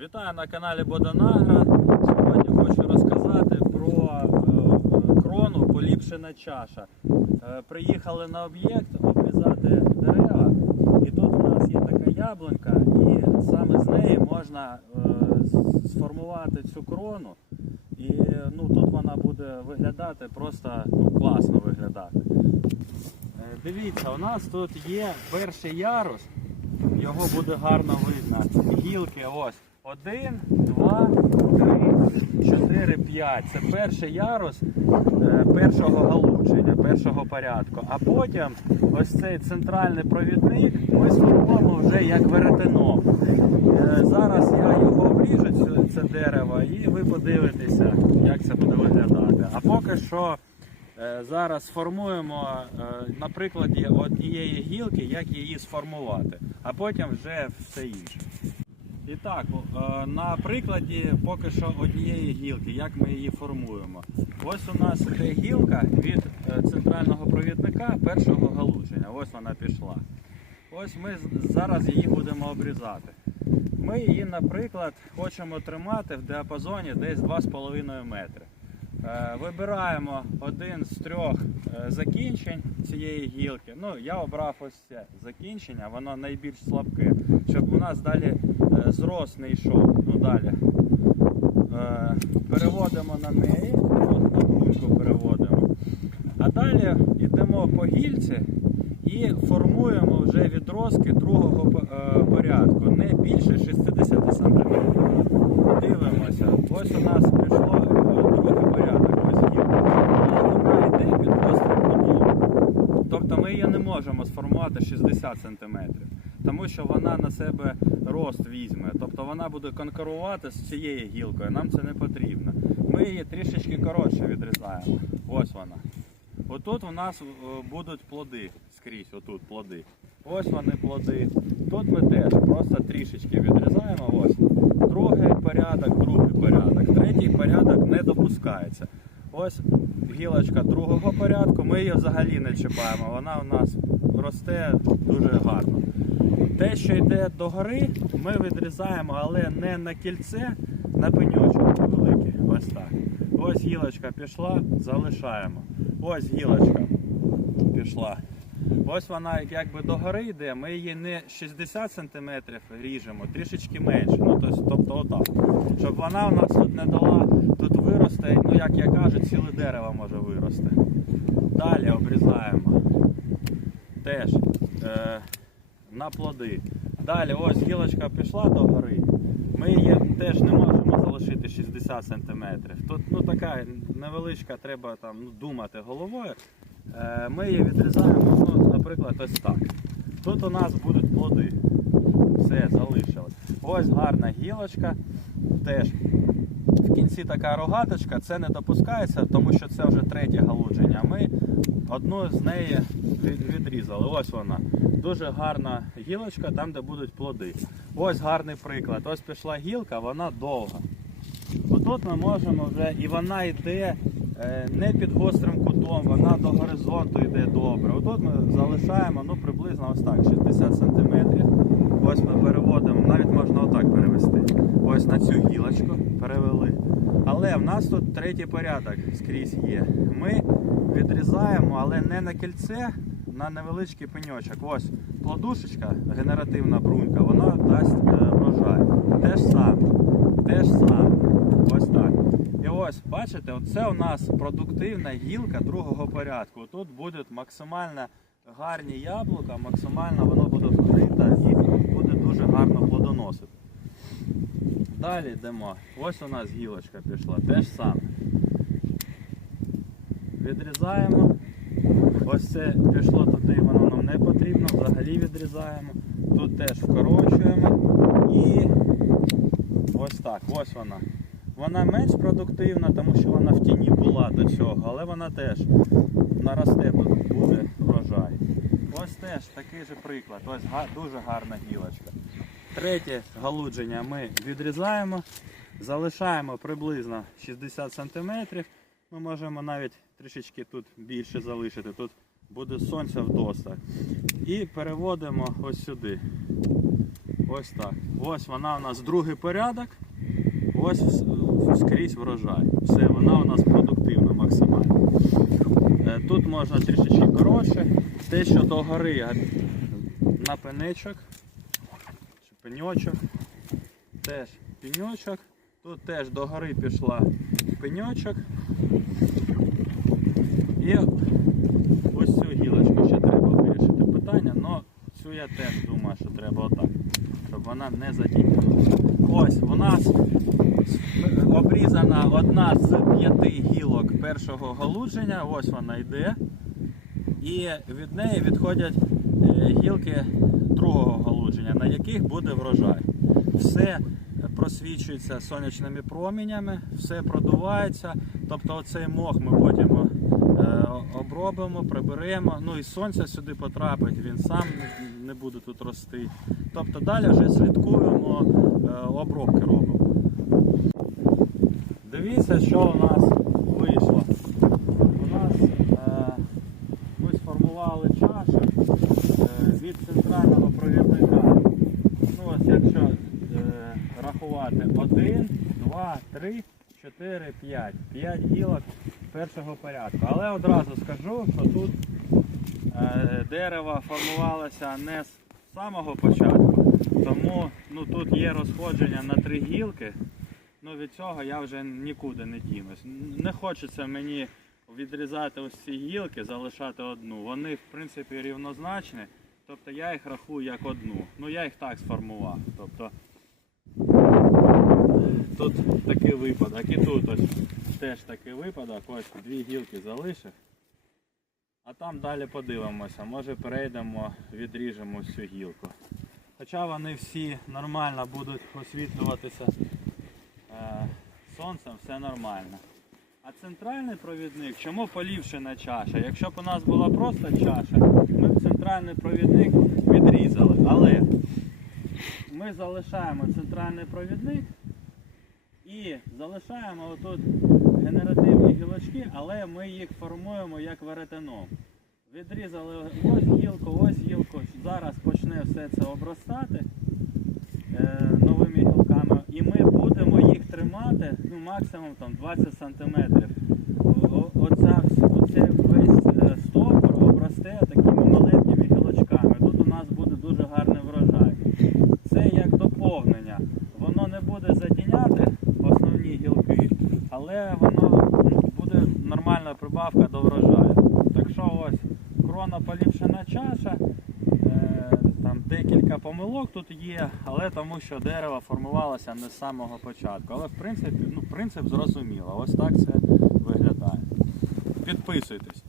Вітаю на каналі Бодонагра. Сьогодні хочу розказати про е, крону поліпшена чаша. Е, Приїхали на об'єкт обрізати дерева, і тут у нас є така яблунька, і саме з неї можна е, сформувати цю крону. І ну, тут вона буде виглядати просто ну, класно виглядати. Дивіться, у нас тут є перший ярус, його буде гарно видно. Гілки ось. Один, два, три, чотири, п'ять. Це перший ярус е, першого галудження, першого порядку. А потім ось цей центральний провідник ми сформуємо вже як веретено. Е, Зараз я його обріжу, це дерево, і ви подивитеся, як це буде виглядати. А поки що Е, Зараз сформуємо е, на прикладі однієї гілки, як її сформувати, а потім вже все інше. І так, е, на прикладі поки що однієї гілки, як ми її формуємо. Ось у нас йде гілка від е, центрального провідника першого галучення. Ось вона пішла. Ось ми зараз її будемо обрізати. Ми її, наприклад, хочемо тримати в діапазоні десь 2,5 метри. Е, Вибираємо один з трьох е, закінчень цієї гілки. Ну, я обрав ось це закінчення, воно найбільш слабке, щоб у нас далі е, зрос не йшов. Ну, далі. Переводимо на неї, от на бруньку переводимо. А далі йдемо по гільці і формуємо вже відростки другого порядку, не більше 60 см. Дивимося, ось у нас пішло е, другий порядок, ось гілка. Але вона йде під гострим кутом. Тобто ми її не можемо сформувати 60 см, тому що вона на себе рост візьме. Тобто вона буде конкурувати з цією гілкою, нам це не потрібно. Ми її трішечки коротше відрізаємо. Ось вона. Отут у нас е, будуть плоди скрізь, отут плоди. Ось вони плоди. Тут ми теж просто трішечки відрізаємо. Ось. Другий порядок, другий порядок. Третій порядок не допускається. Ось гілочка другого порядку, ми її взагалі не чіпаємо. Вона у нас росте дуже гарно. Те, що йде догори, ми відрізаємо, але не на кільце, на пеньочок великий. Ось так. Ось гілочка пішла, залишаємо. Ось гілочка пішла. Ось вона якби догори йде, ми її не 60 см ріжемо, трішечки менше. Ну, тобто отак. Щоб вона у нас тут не дала, тут виросте, ну як я кажу, ціле дерево може вирости. Далі обрізаємо. Теж е, на плоди. Далі ось гілочка пішла до гори. Ми її теж не можемо залишити 60 см. Тут ну, така невеличка, треба там ну, думати головою. Е, ми її відрізаємо, ну, наприклад, ось так. Тут у нас будуть плоди. Все, залишилось. Ось гарна гілочка. Теж кінці така рогаточка, це не допускається, тому що це вже третє галудження. Ми одну з неї відрізали. Ось вона. Дуже гарна гілочка, там, де будуть плоди. Ось гарний приклад. Ось пішла гілка, вона довга. Отут ми можемо вже, і вона йде е, не під гострим кутом, вона до горизонту йде добре. Отут ми залишаємо ну, приблизно ось так, 60 см. Ось ми переводимо, навіть можна отак перевести. Ось на цю гілочку перевели. Але в нас тут третій порядок скрізь є. Ми відрізаємо, але не на кільце, на невеличкий пеньочок. Ось плодушечка, генеративна брунька, вона дасть е, врожай. Те ж саме. Те ж саме. Ось так. І ось, бачите, це у нас продуктивна гілка другого порядку. Тут будуть максимально гарні яблука, максимально воно буде вкрите і буде дуже гарно плодоносити. Далі йдемо. Ось у нас гілочка пішла, те ж саме. Відрізаємо. Ось це пішло туди, воно нам не потрібно, взагалі відрізаємо. Тут теж вкорочуємо. І ось так, ось вона. Вона менш продуктивна, тому що вона в тіні була до цього, але вона теж наросте буде врожай. Ось теж такий же приклад. Ось дуже гарна гілочка. Третє галудження ми відрізаємо, залишаємо приблизно 60 см. Ми можемо навіть трішечки тут більше залишити. Тут буде сонця вдосталь. І переводимо ось сюди. Ось так. Ось вона у нас другий порядок. Ось скрізь врожай. Все, вона у нас продуктивна максимально. Е, Тут можна трішечки коротше. Те, що до гори на пенечок, пеньочок, теж пеньочок. Тут теж до гори пішла пеньочок. І ось цю гілочку ще треба вирішити питання, але цю я теж думаю, що треба отак, щоб вона не затіняла. Ось у нас обрізана одна з п'яти гілок першого галудження, ось вона йде. І від неї відходять е, гілки яких буде врожай. Все просвічується сонячними промінями, все продувається. Тобто оцей мох ми потім е, обробимо, приберемо. Ну і сонце сюди потрапить, він сам не буде тут рости. Тобто далі вже слідкуємо, е, обробки робимо. Дивіться, що у нас вийшло. У нас е, ми сформували чаші е, від центрального провідника. Ну, ось якщо е, рахувати 1, 2, 3, 4, 5. 5 гілок першого порядку. Але одразу скажу, що тут е, дерево формувалося не з самого початку, тому ну, тут є розходження на три гілки. Ну від цього я вже нікуди не дінусь. Не хочеться мені відрізати ось ці гілки, залишати одну. Вони в принципі рівнозначні. Тобто я їх рахую як одну. Ну я їх так сформував. Тобто тут такий випадок. І тут ось теж такий випадок. Ось дві гілки залишив. А там далі подивимося. Може перейдемо, відріжемо цю гілку. Хоча вони всі нормально будуть освітлюватися е, сонцем, все нормально. А центральний провідник, чому поліпшена чаша? Якщо б у нас була просто чаша, ми б центральний провідник відрізали. Але ми залишаємо центральний провідник і залишаємо отут генеративні гілочки, але ми їх формуємо як веретеном. Відрізали ось гілку, ось гілку. Зараз почне все це обростати е, новими гілками, і ми будемо їх тримати ну, максимум там 20 см. Оця, вс- оцей весь е, стовбур обросте такими маленькими гілочками. Тут у нас буде дуже гарний врожай. Це як доповнення. Воно не буде затіняти основні гілки, але воно буде нормальна прибавка до врожаю. Так що ось крона поліпшена чаша. Е, Там декілька помилок тут є, але тому що дерево формувалося не з самого початку. Але в принципі, ну, принцип зрозуміло. Ось так це виглядає. Підписуйтесь.